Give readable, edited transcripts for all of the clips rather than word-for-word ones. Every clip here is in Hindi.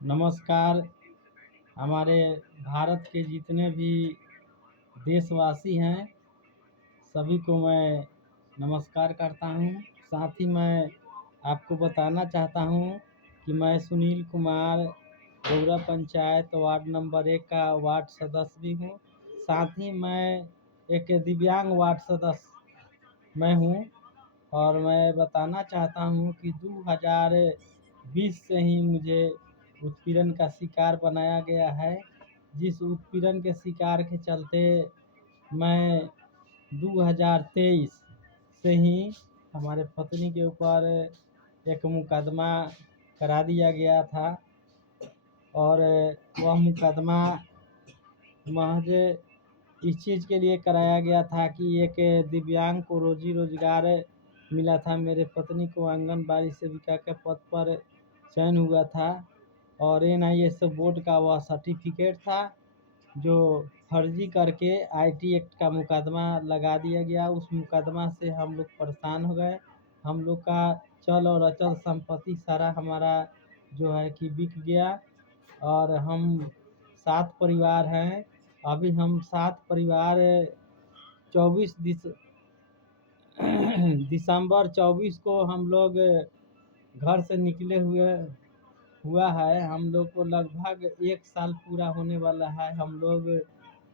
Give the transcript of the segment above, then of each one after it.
नमस्कार। हमारे भारत के जितने भी देशवासी हैं सभी को मैं नमस्कार करता हूँ। साथ ही मैं आपको बताना चाहता हूँ कि मैं सुनील कुमार गौरा पंचायत वार्ड नंबर 1 का वार्ड सदस्य भी हूँ। साथ ही मैं एक दिव्यांग वार्ड सदस्य मैं हूँ और मैं बताना चाहता हूँ कि 2020 से ही मुझे उत्पीड़न का शिकार बनाया गया है। जिस उत्पीड़न के शिकार के चलते मैं 2023 से ही हमारे पत्नी के ऊपर एक मुकदमा करा दिया गया था और वह मुकदमा महज इस चीज़ के लिए कराया गया था कि एक दिव्यांग को रोजी रोजगार मिला था। मेरे पत्नी को आंगनबाड़ी सेविका के पद पर चयन हुआ था और NIS बोर्ड का वह सर्टिफिकेट था जो फर्जी करके IT एक्ट का मुकदमा लगा दिया गया। उस मुकदमा से हम लोग परेशान हो गए। हम लोग का चल और अचल संपत्ति सारा हमारा जो है कि बिक गया और हम 7 परिवार हैं। अभी हम 7 परिवार 24 दिसंबर 24 को हम लोग घर से निकले हुआ है। हम लोग को लगभग 1 साल पूरा होने वाला है। हम लोग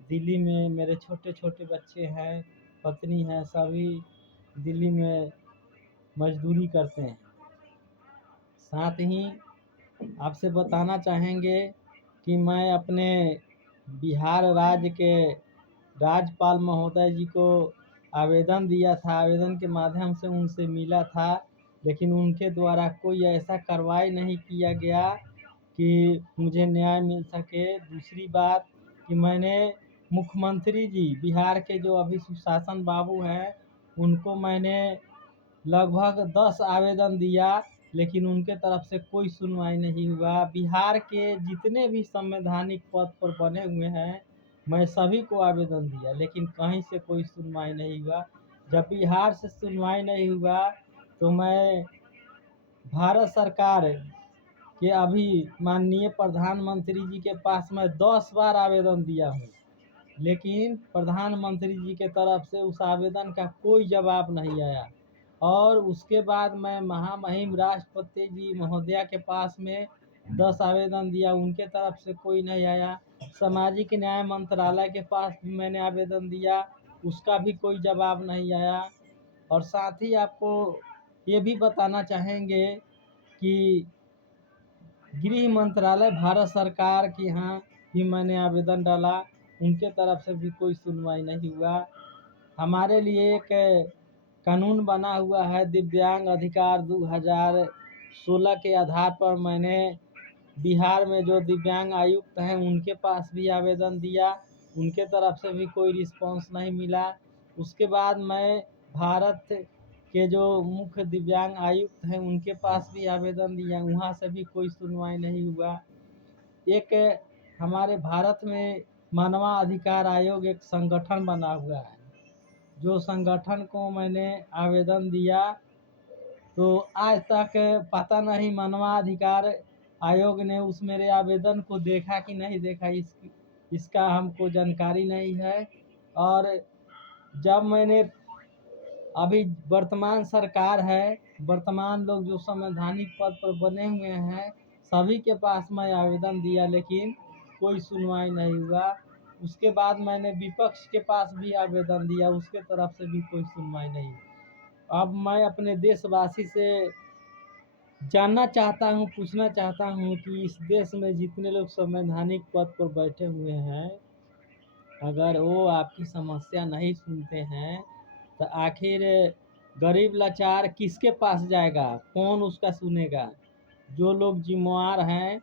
दिल्ली में, मेरे छोटे छोटे बच्चे हैं, पत्नी है, सभी दिल्ली में मजदूरी करते हैं। साथ ही आपसे बताना चाहेंगे कि मैं अपने बिहार राज्य के राज्यपाल महोदय जी को आवेदन दिया था। आवेदन के माध्यम से उनसे मिला था, लेकिन उनके द्वारा कोई ऐसा कार्रवाई नहीं किया गया कि मुझे न्याय मिल सके। दूसरी बात कि मैंने मुख्यमंत्री जी बिहार के जो अभी सुशासन बाबू हैं उनको मैंने लगभग 10 आवेदन दिया, लेकिन उनके तरफ से कोई सुनवाई नहीं हुआ। बिहार के जितने भी संवैधानिक पद पर बने हुए हैं मैं सभी को आवेदन दिया, लेकिन कहीं से कोई सुनवाई नहीं हुआ। जब बिहार से सुनवाई नहीं हुआ तो मैं भारत सरकार के अभी माननीय प्रधानमंत्री जी के पास मैं 10 बार आवेदन दिया हूँ, लेकिन प्रधानमंत्री जी के तरफ से उस आवेदन का कोई जवाब नहीं आया। और उसके बाद मैं महामहिम राष्ट्रपति जी महोदया के पास में 10 आवेदन दिया, उनके तरफ से कोई नहीं आया। सामाजिक न्याय मंत्रालय के पास भी मैंने आवेदन दिया, उसका भी कोई जवाब नहीं आया। और साथ ही आपको ये भी बताना चाहेंगे कि गृह मंत्रालय भारत सरकार के यहाँ भी मैंने आवेदन डाला, उनके तरफ से भी कोई सुनवाई नहीं हुआ। हमारे लिए एक कानून बना हुआ है दिव्यांग अधिकार 2016 के आधार पर मैंने बिहार में जो दिव्यांग आयुक्त हैं उनके पास भी आवेदन दिया, उनके तरफ से भी कोई रिस्पांस नहीं मिला। उसके बाद मैं भारत के जो मुख्य दिव्यांग आयुक्त हैं उनके पास भी आवेदन दिया, वहाँ से भी कोई सुनवाई नहीं हुआ। एक हमारे भारत में मानवाधिकार आयोग एक संगठन बना हुआ है, जो संगठन को मैंने आवेदन दिया तो आज तक पता नहीं मानवाधिकार आयोग ने उस मेरे आवेदन को देखा कि नहीं देखा, इसका हमको जानकारी नहीं है। और जब मैंने अभी वर्तमान सरकार है, वर्तमान लोग जो संवैधानिक पद पर बने हुए हैं सभी के पास मैं आवेदन दिया, लेकिन कोई सुनवाई नहीं हुआ। उसके बाद मैंने विपक्ष के पास भी आवेदन दिया, उसके तरफ से भी कोई सुनवाई नहीं। अब मैं अपने देशवासी से जानना चाहता हूँ, पूछना चाहता हूँ कि इस देश में जितने लोग संवैधानिक पद पर बैठे हुए हैं, अगर वो आपकी समस्या नहीं सुनते हैं तो आखिर गरीब लाचार किसके पास जाएगा, कौन उसका सुनेगा? जो लोग जिम्मेवार हैं,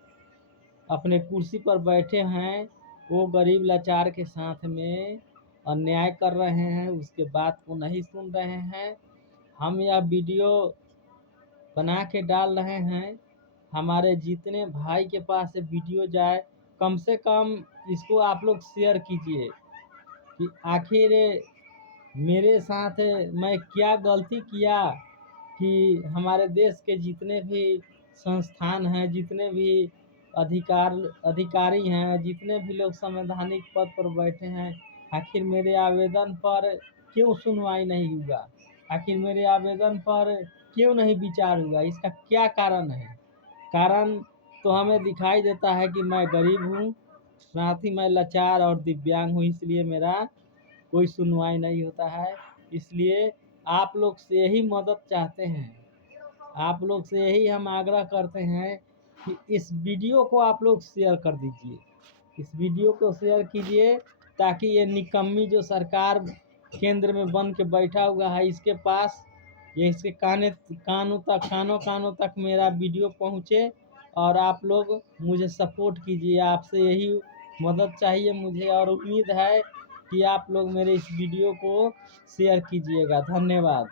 अपने कुर्सी पर बैठे हैं, वो गरीब लाचार के साथ में अन्याय कर रहे हैं, उसके बात को नहीं सुन रहे हैं। हम यह वीडियो बना के डाल रहे हैं, हमारे जितने भाई के पास वीडियो जाए कम से कम इसको आप लोग शेयर कीजिए कि आखिर मेरे साथ मैं क्या गलती किया कि हमारे देश के जितने भी संस्थान हैं, जितने भी अधिकारी हैं, जितने भी लोग संवैधानिक पद पर बैठे हैं, आखिर मेरे आवेदन पर क्यों सुनवाई नहीं हुआ? आखिर मेरे आवेदन पर क्यों नहीं विचार हुआ? इसका क्या कारण है? कारण तो हमें दिखाई देता है कि मैं गरीब हूँ, साथ ही मैं लाचार और दिव्यांग हूँ, इसलिए मेरा कोई सुनवाई नहीं होता है। इसलिए आप लोग से यही मदद चाहते हैं, आप लोग से यही हम आग्रह करते हैं कि इस वीडियो को आप लोग शेयर कर दीजिए, इस वीडियो को शेयर कीजिए, ताकि ये निकम्मी जो सरकार केंद्र में बन के बैठा हुआ है, इसके पास ये इसके कानों तक मेरा वीडियो पहुँचे और आप लोग मुझे सपोर्ट कीजिए। आपसे यही मदद चाहिए मुझे, और उम्मीद है कि आप लोग मेरे इस वीडियो को शेयर कीजिएगा। धन्यवाद।